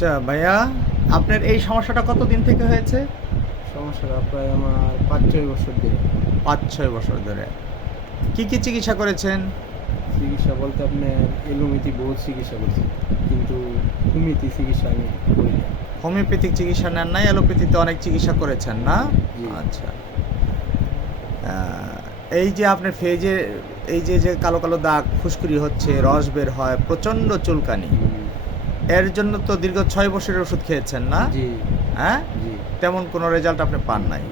আচ্ছা ভাইয়া, আপনার এই সমস্যাটা কতদিন থেকে হয়েছে? সমস্যাটা প্রায় আমার 5-6 বছর ধরে। 5-6 বছর ধরে। কি কি চিকিৎসা করেছেন? চিকিৎসা বলতে আপনার এলোমিতি বহুত চিকিৎসা করছি, কিন্তু হোমিওপ্যাথি চিকিৎসা আমি করি না। হোমিওপ্যাথিক চিকিৎসা নেন নাই, অ্যালোপ্যাথিতে অনেক চিকিৎসা করেছেন না? জি। আচ্ছা। এই যে আপনার ফেজে এই যে যে কালো কালো দাগ, ফুসকুড়ি হচ্ছে, রস বের হয়, প্রচণ্ড চুলকানি, এর জন্য তো দীর্ঘ 6 বছরের ওষুধ খেয়েছেন না? জি। হ্যাঁ, জি। তেমন কোনো রেজাল্ট আপনি পান নাই।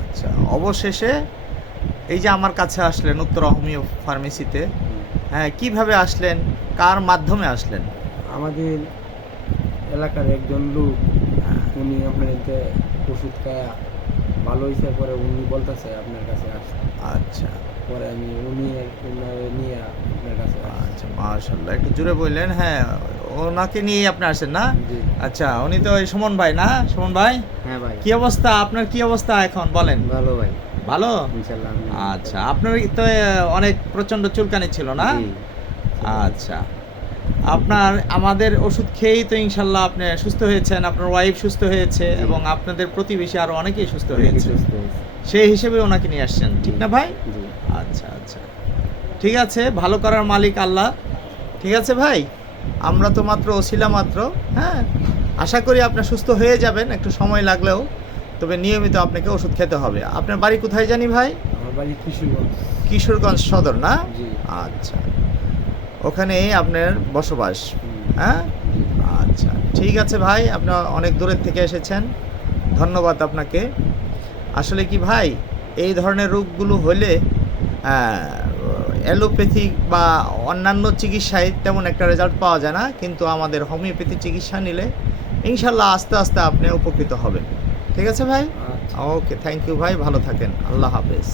আচ্ছা, অবশেষে এই যে আমার কাছে আসলেন উত্তরা হোমিও ফার্মেসিতে, হ্যাঁ, কিভাবে আসলেন, কার মাধ্যমে আসলেন? আমাদের এলাকার একজন লোক, উনি আপনার এতে ওষুধ খায়া ভালো হয়েছে, পরে উনি বলতেছে আপনার কাছে আসতে। আচ্ছা পরে আমি উনারে নিয়ে আপনার কাছে আসছি। আচ্ছা, মাশাআল্লাহ, একটু জোরে বললেন। হ্যাঁ, ওনাকে নিয়ে আপনি আসেন না? জি। আচ্ছা, উনি তো এই সুমন ভাই না? সুমন ভাই, হ্যাঁ ভাই। কি অবস্থা আপনার? কি অবস্থা এখন বলেন? ভালো ভাই, ভালো? ইনশাল্লাহ। আচ্ছা, আপনার তো অনেক প্রচণ্ড চুলকানি ছিল না? জি। আচ্ছা, আপনার আমাদের ওষুধ খেয়েই তো ইনশাল্লাহ আপনি সুস্থ হয়েছেন, আপনার ওয়াইফ সুস্থ হয়েছে, জি। এবং আপনাদের প্রতিবেশী আরও অনেকেই সুস্থ অনেকে হয়েছে। সুস্থ হয়েছে। সেই হিসেবে ওনাকে নিয়ে আসছেন, ঠিক না ভাই? জি। আচ্ছা আচ্ছা, ঠিক আছে, ভালো করার মালিক আল্লাহ। ঠিক আছে ভাই, আমরা তো মাত্র ওসিলা মাত্র। হ্যাঁ, আশা করি আপনি সুস্থ হয়ে যাবেন, একটু সময় লাগলেও। তবে নিয়মিত আপনাকে ওষুধ খেতে হবে। আপনার বাড়ি কোথায় জানি ভাই? আমার বাড়ি কিশোরগঞ্জ। কিশোরগঞ্জ সদর না? জি। আচ্ছা, ওখানেই আপনার বসবাস। হুম। হ্যাঁ, জি। আচ্ছা, ঠিক আছে ভাই, আপনি অনেক দূরের থেকে এসেছেন, ধন্যবাদ আপনাকে। আসলে কি ভাই, এই ধরনের রোগগুলো হলে অ্যালোপ্যাথিক বা অন্যান্য চিকিৎসায় তেমন একটা রেজাল্ট পাওয়া যায় না, কিন্তু আমাদের হোমিওপ্যাথি চিকিৎসা নিলে ইনশাল্লাহ আস্তে আস্তে আপনি উপকৃত হবেন। ঠিক আছে ভাই? আচ্ছা। ওকে, থ্যাংক ইউ ভাই, ভালো থাকেন, আল্লাহ হাফেজ।